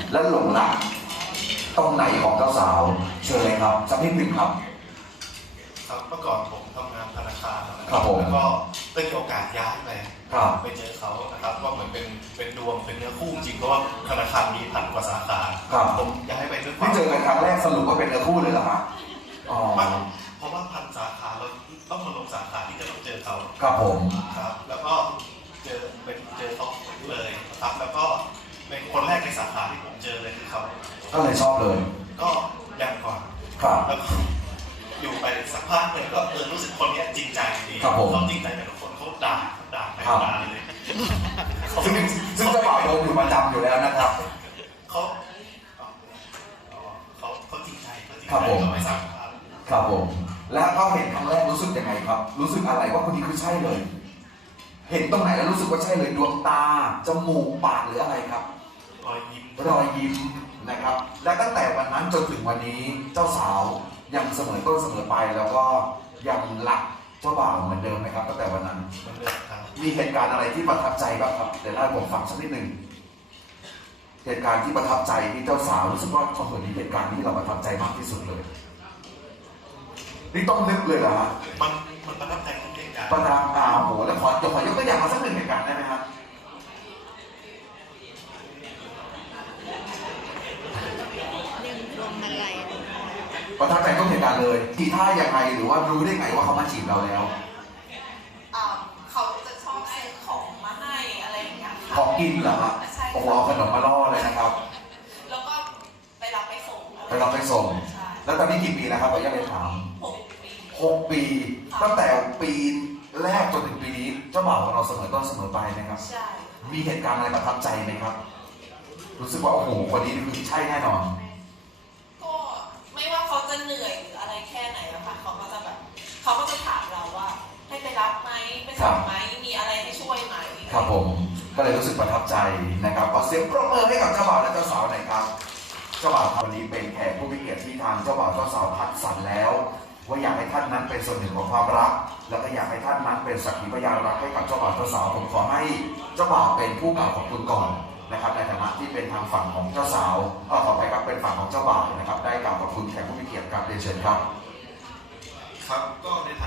และหลงรักตรงไหนของเจ้าสาวเชิญเลยครับสักนิดหนึ่งครับครับเมื่อก่อนผมทำงานธนาคารครับผมแล้วก็ได้มีโอกาสย้ายไปเจอเขานะครับก็เหมือนเป็นดวงเป็นเนื้อคู่จริงเพราะว่าธนาคารมีพันกว่าสาขาผมย้ายไปด้วยความที่เจอกันครั้งแรกสรุปว่าเป็นเนื้อคู่เลยเหรอครับอ๋อเพราะว่าพันสาขาเราต้องมาลงสาขาที่จะต้องเจอเขาครับผมครับแล้วก็เจอเขาเลยครับแล้วก็เป็นคนแรกในสาขาที่ผมเจอเลยคือเขาก็เลยชอบเลยก็ยังก่อนครับแล้วอยู่ไปสักพักหนึ่งก็รู้สึกคนนี้จริงใจดีเขาจริงใจกับทุกคนเขาด่าไปด่าเลยซึ่งเจ้าบ่าวโดนอยู่ประจำอยู่แล้วนะครับเขาจริงใจครับผมไม่สั่งครับผมแล้วก็เห็นครั้งแรกรู้สึกยังไงครับรู้สึกอะไรว่าคนนี้คือใช่เลยเห็นตรงไหนแล้วรู้สึกว่าใช่เลยดวงตาจมูกปากหรืออะไรครับรอยยิ้มนะครับและตั้งแต่วันนั้นจนถึงวันนี้เจ้าสาวยังเสมอต้นเสมอไปแล้วก็ยังรักเจ้าบ่าวเหมือนเดิมไหมครับตั้งแต่วันนั้นเหมือนเดิมครับมีเหตุการณ์อะไรที่ประทับใจบ้างครับเดี๋ยวเล่าให้ผมฟังสักนิดหนึ่งเหตุการณ์ที่ประทับใจที่เจ้าสาวรู้สึกว่าคนนี้เหตุการณ์ที่เราประทับใจมากที่สุดเลยนี่ต้องนึกเลยเหรอฮะมันประทับใจทุกเหตุการณ์ประทับโหแล้วขอยกตัวอย่างมาสักหนึ่งเหตุการณ์ได้ไหมครับประทับใจทุกเหตุการณ์เลยทีท่ายังไงหรือว่ารู้ได้ไงว่าเขามาจีบเราแล้วเขาจะชอบซื้อของมาให้อะไรอย่างเงี้ยของกินเหรอครับโอ้โหเอาขนมมาล่อเลยนะครับแล้วก็ไปรับไปส่งแล้วตอนนี้กี่ปีแล้วครับขออนุญาตเรียนถาม6 ปีตั้งแต่ปีแรกจนถึงปีนี้เจ้าบ่าวของเราเสมอต้นเสมอปลายนะครับใช่มีเหตุการณ์อะไรประทับใจไหมครับรู้สึกว่าโอ้โหคนนี้คือใช่แน่นอนก็ไม่ว่าเขาจะเหนื่อยหรืออะไรแค่ไหนนะคะเขาก็จะถามเราว่าให้ไปรับไหมไปส่งไหมมีอะไรให้ช่วยไหมครับผมก็เลยรู้สึกประทับใจนะครับขอเสียงปรบมือให้กับเจ้าบ่าวและเจ้าสาวหน่อยครับเจ้าบ่าววันนี้เป็นแขกผู้มีเกียรติที่ทางเจ้าบ่าวเจ้าสาวคัดสรรแล้วว่าอยากให้ท่านนั้นเป็นส่วนหนึ่งของความรักแล้วก็อยากให้ท่านนั้นเป็นสักขีพยานรักให้กับเจ้าบ่าวเจ้าสาวผมขอให้เจ้าบ่าวเป็นผู้กล่าวขอบคุณก่อนนะครับในฐานะที่เป็นทางฝั่งของเจ้าสาวขอไปครับเป็นฝั่งของเจ้าบ่าวนะครับได้กล่าวขอบคุณแขกผู้มีเกียรติครับเรียนเชิญครับครับก็ในฐ